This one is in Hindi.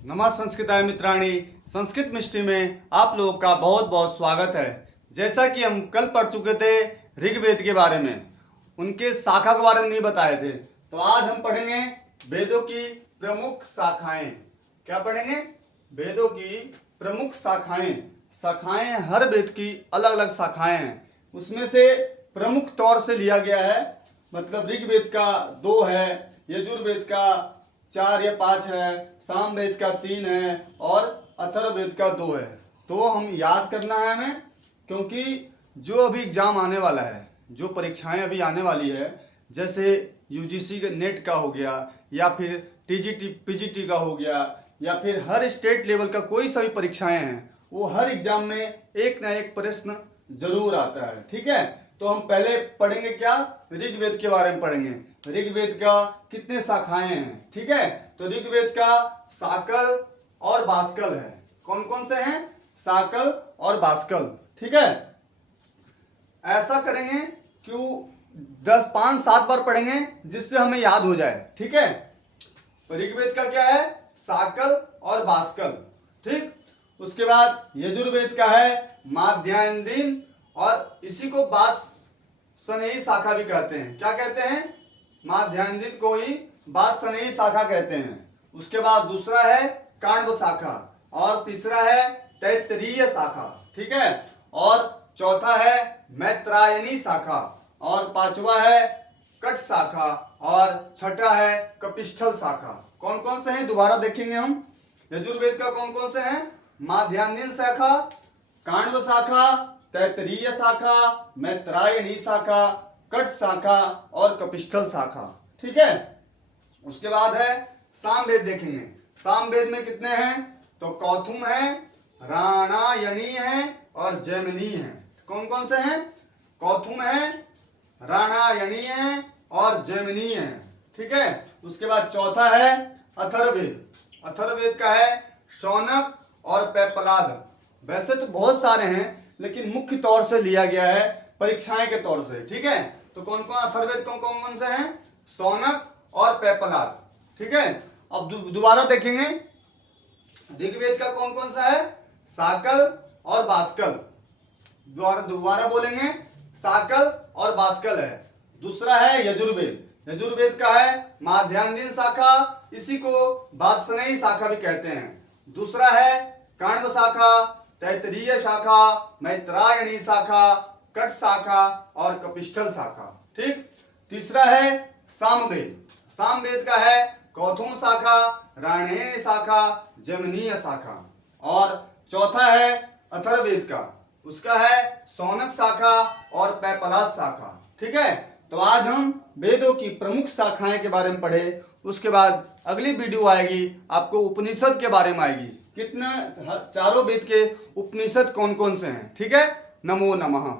नमः संस्कृताय मित्राणि। संस्कृत मिष्टि में आप लोगों का बहुत बहुत स्वागत है। जैसा कि हम कल पढ़ चुके थे ऋग्वेद के बारे में, उनके शाखा के बारे में नहीं बताए थे, तो आज हम पढ़ेंगे वेदों की प्रमुख शाखाएं। क्या पढ़ेंगे? वेदों की प्रमुख शाखाएं। शाखाएं हर वेद की अलग अलग शाखाएं हैं, उसमें से प्रमुख तौर से लिया गया है। मतलब ऋग्वेद का 2 है, यजुर्वेद का 4 या 5 है, सामवेद का 3 है और अथर्ववेद का 2 है। तो हम याद करना है हमें, क्योंकि जो अभी एग्जाम आने वाला है, जो परीक्षाएं अभी आने वाली है, जैसे यूजीसी का नेट का हो गया या फिर टीजीटी पीजीटी का हो गया या फिर हर स्टेट लेवल का कोई सा भी परीक्षाएं हैं, वो हर एग्जाम में एक ना एक प्रश्न जरूर आता है। ठीक है, तो हम पहले पढ़ेंगे क्या? ऋग्वेद के बारे में पढ़ेंगे। ऋग्वेद का कितने शाखाएं हैं? ठीक है, तो ऋग्वेद का साकल और बाष्कल है। कौन कौन से हैं? साकल और बाष्कल। ठीक है, ऐसा करेंगे क्यों 5-7 बार पढ़ेंगे जिससे हमें याद हो जाए। ठीक है, तो ऋग्वेद का क्या है? साकल और बाष्कल। ठीक, उसके बाद यजुर्वेद का है माध्यान्ह, और इसी को बाष्कलसनेयी शाखा भी कहते हैं। क्या कहते हैं? माध्यान्ह को ही बाष्कलसनेयी शाखा कहते हैं। उसके बाद दूसरा है काण्व शाखा और तीसरा है तैत्तिरीय शाखा। ठीक है, और चौथा है मैत्रायणी शाखा और पांचवा है कट शाखा और छठा है कपिस्थल शाखा। कौन कौन से हैं दोबारा देखेंगे हम। यजुर्वेद का कौन कौन से हैं? माध्यान्ह शाखा, काण्व शाखा, तैत्तिरीय शाखा, मैत्रायणी शाखा, कट शाखा और कपिस्थल शाखा। ठीक है, उसके बाद है सामवेद देखेंगे। सामवेद में कितने हैं? तो कौथुम है, राणायणी है और जैमिनी है। कौन कौन से हैं? कौथुम है, राणायणी है और जैमिनी है। ठीक है, उसके बाद चौथा है अथर्ववेद। अथर्ववेद का है शौनक और पैपलाद। वैसे तो बहुत सारे हैं, लेकिन मुख्य तौर से लिया गया है परीक्षाएं के तौर से। ठीक है, तो कौन कौन अथर्ववेद कौन कौन से हैं? शौनक और पैपलाद। ठीक है, अब दोबारा देखेंगे ऋग्वेद का कौन कौन सा है? साकल और बाष्कल। दोबारा बोलेंगे, साकल और बाष्कल है। दूसरा है यजुर्वेद। यजुर्वेद का है माध्यान्ह शाखा, इसी को बाष्कलसनेयी शाखा भी कहते हैं। दूसरा है काण्व शाखा, तैत्तिरीय शाखा, मैत्रायणी शाखा, कट शाखा और कपिस्थल शाखा। ठीक, तीसरा है सामवेद। सामवेद का है कौथुम शाखा, राणायणी शाखा, जैमिनीय शाखा। और चौथा है अथर्ववेद का, उसका है शौनक शाखा और पैपलाद शाखा। ठीक है, तो आज हम वेदों की प्रमुख शाखाएं के बारे में पढ़े। उसके बाद अगली वीडियो आएगी, आपको उपनिषद के बारे में आएगी। कितने चारों वेद के उपनिषद कौन कौन से हैं। ठीक है, नमो नमः।